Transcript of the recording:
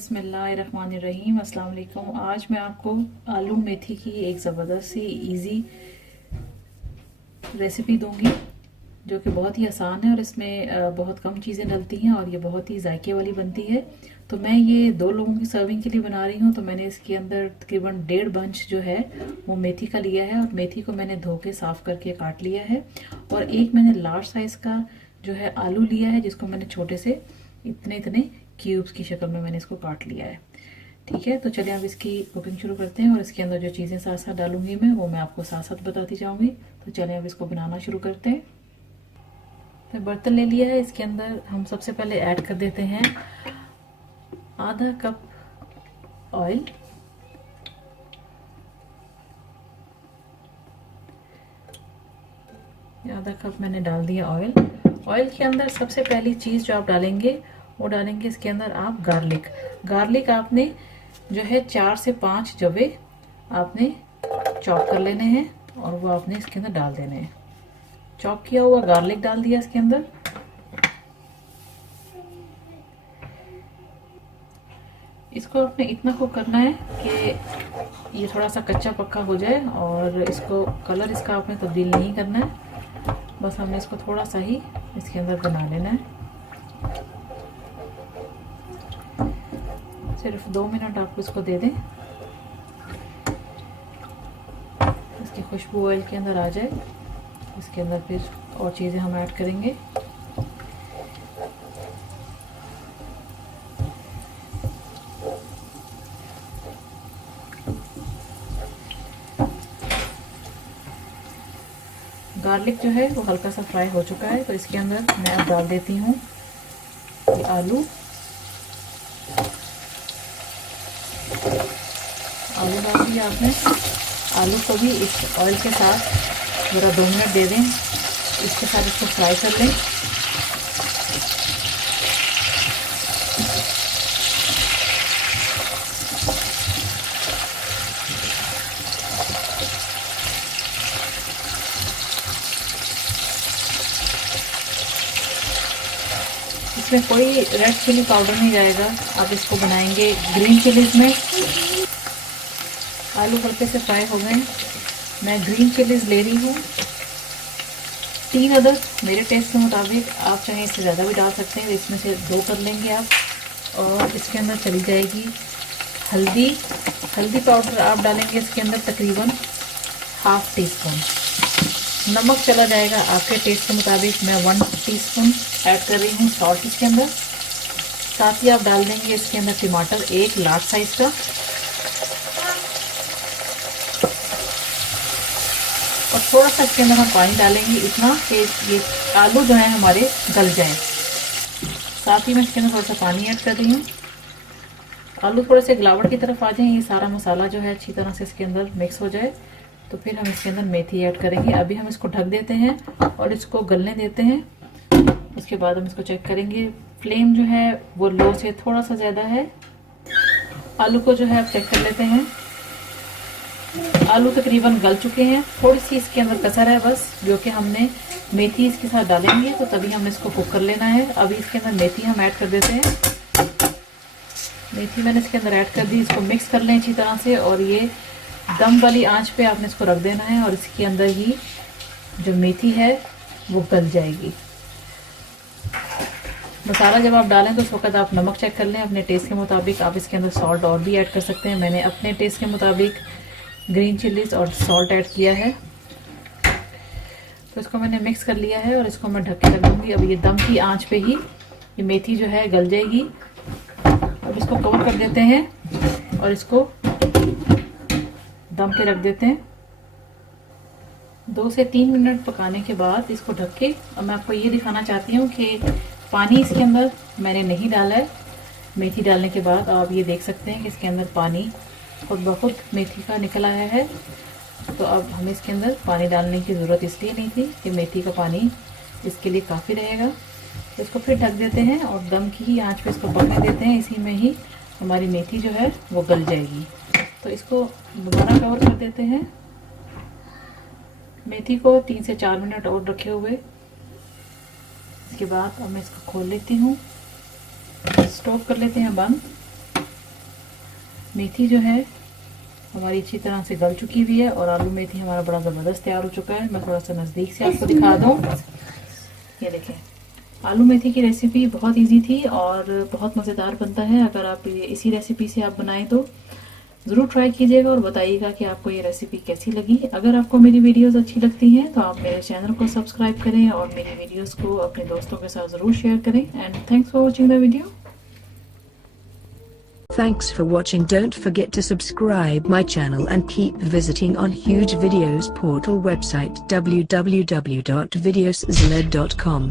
बिस्मिल्लाहिर्रहमानिर्रहीम। अस्सलाम वालेकुम। आज मैं आपको आलू मेथी की एक ज़बरदस्त सी इजी रेसिपी दूंगी जो कि बहुत ही आसान है और इसमें बहुत कम चीज़ें डलती हैं और ये बहुत ही जायके वाली बनती है। तो मैं ये 2 लोगों की सर्विंग के लिए बना रही हूँ। तो मैंने इसके अंदर तकरीबन 1.5 बंच जो है वो मेथी का लिया है और मेथी को मैंने धो के साफ़ करके काट लिया है। और एक मैंने लार्ज साइज़ का जो है आलू लिया है जिसको मैंने छोटे से इतने इतने क्यूब्स की शक्ल में मैंने इसको काट लिया है। ठीक है, तो चलिए अब इसकी कुकिंग शुरू करते हैं और इसके अंदर जो चीज़ें साथ साथ डालूंगी मैं वो मैं आपको साथ साथ बताती जाऊंगी। तो चलिए अब इसको बनाना शुरू करते हैं। तो बर्तन ले लिया है, इसके अंदर हम सबसे पहले ऐड कर देते हैं आधा कप ऑयल। आधा कप मैंने डाल दिया ऑयल। ऑयल के अंदर सबसे पहली चीज़ जो आप डालेंगे वो डालेंगे इसके अंदर आप गार्लिक। गार्लिक आपने जो है 4 से 5 जवे आपने चॉप कर लेने हैं और वो आपने इसके अंदर डाल देने हैं। चॉप किया हुआ गार्लिक डाल दिया इसके अंदर। इसको आपने इतना कुक करना है कि ये थोड़ा सा कच्चा पक्का हो जाए और इसको कलर इसका आपने तब्दील नहीं करना है, बस हमने इसको थोड़ा सा ही इसके अंदर बना लेना है। सिर्फ 2 मिनट आप इसको दे दें, इसकी खुशबू ऑयल के अंदर आ जाए। इसके अंदर फिर और चीज़ें हम ऐड करेंगे। गार्लिक जो है वो हल्का सा फ्राई हो चुका है, तो इसके अंदर मैं अब डाल देती हूँ ये आलू डाल दिया आपने। आलू को भी इस ऑयल के साथ ज़रा 2 मिनट दे दें, इसके साथ इसको फ्राई कर लें। इसमें कोई रेड चिली पाउडर नहीं जाएगा, आप इसको बनाएंगे ग्रीन चिलीज में। आलू हल्के से फ्राई हो गए, मैं ग्रीन चिलीज ले रही हूँ 3 अदर मेरे टेस्ट के मुताबिक। आप चाहें इससे ज़्यादा भी डाल सकते हैं, इसमें से 2 कर लेंगे आप। और इसके अंदर चली जाएगी हल्दी पाउडर आप डालेंगे इसके अंदर तकरीबन ½ टीस्पून। नमक चला जाएगा आपके टेस्ट के मुताबिक, मैं 1 टीस्पून ऐड कर रही हूँ सॉल्ट इसके अंदर। साथ ही आप डाल देंगे इसके अंदर टमाटर 1 लार्ज साइज का, और थोड़ा सा इसके अंदर हम पानी डालेंगे इतना कि ये आलू जो है हमारे गल जाए। साथ ही मैं इसके अंदर थोड़ा सा पानी ऐड कर रही हूँ। आलू थोड़े से गिलावट की तरफ आ जाए, ये सारा मसाला जो है अच्छी तरह से इसके अंदर मिक्स हो जाए, तो फिर हम इसके अंदर मेथी ऐड करेंगे। अभी हम इसको ढक देते हैं और इसको गलने देते हैं। उसके बाद हम इसको चेक करेंगे। फ्लेम जो है वो लो से थोड़ा सा ज़्यादा है। आलू को जो है आप चेक कर लेते हैं। आलू तकरीबन गल चुके हैं, थोड़ी सी इसके अंदर कसर है बस, जो कि हमने मेथी इसके साथ डालेंगे तो तभी हमने इसको कुक कर लेना है। अभी इसके अंदर मेथी हम ऐड कर देते हैं। मेथी मैंने इसके अंदर ऐड कर दी, इसको मिक्स कर लें अच्छी तरह से और ये दम वाली आंच पे आपने इसको रख देना है और इसके अंदर ही जो मेथी है वो गल जाएगी। मसाला जब आप डालें तो उस वक्त आप नमक चेक कर लें अपने टेस्ट के मुताबिक। आप इसके अंदर सॉल्ट और भी ऐड कर सकते हैं, मैंने अपने टेस्ट के मुताबिक ग्रीन चिलीज और सॉल्ट ऐड किया है। तो इसको मैंने मिक्स कर लिया है और इसको मैं ढक के रख दूंगी। अब ये दम की आंच पे ही ये मेथी जो है गल जाएगी। अब इसको कवर कर देते हैं और इसको दम पे रख देते हैं। 2 से 3 मिनट पकाने के बाद इसको ढक के, अब मैं आपको ये दिखाना चाहती हूँ कि पानी इसके अंदर मैंने नहीं डाला है। मेथी डालने के बाद आप ये देख सकते हैं कि इसके अंदर पानी खुद ब खुद मेथी का निकल आया है। तो अब हमें इसके अंदर पानी डालने की ज़रूरत इसलिए नहीं थी कि मेथी का पानी इसके लिए काफ़ी रहेगा। तो इसको फिर ढक देते हैं और दम की ही आंच पे इसको पकने देते हैं। इसी में ही हमारी मेथी जो है वो गल जाएगी। तो इसको दोबारा कवर कर देते हैं। मेथी को 3 से 4 मिनट और रखे हुए, इसके बाद अब मैं इसको खोल लेती हूँ। स्टोव कर लेते हैं बंद मेथी जो है हमारी अच्छी तरह से गल चुकी हुई है और आलू मेथी हमारा बड़ा ज़बरदस्त तैयार हो चुका है। मैं थोड़ा सा नज़दीक से आपको दिखा दूँ। ये देखें, आलू मेथी की रेसिपी बहुत इजी थी और बहुत मज़ेदार बनता है। अगर आप इसी रेसिपी से आप बनाएं तो ज़रूर ट्राई कीजिएगा और बताइएगा कि आपको ये रेसिपी कैसी लगी। अगर आपको मेरी वीडियोस अच्छी लगती हैं तो आप मेरे चैनल को सब्सक्राइब करें और मेरी वीडियोस को अपने दोस्तों के साथ ज़रूर शेयर करें। And thanks for watching the video. Thanks for watching. Don't forget to subscribe my channel and keep visiting on Huge Videos portal website www.videoszled.com.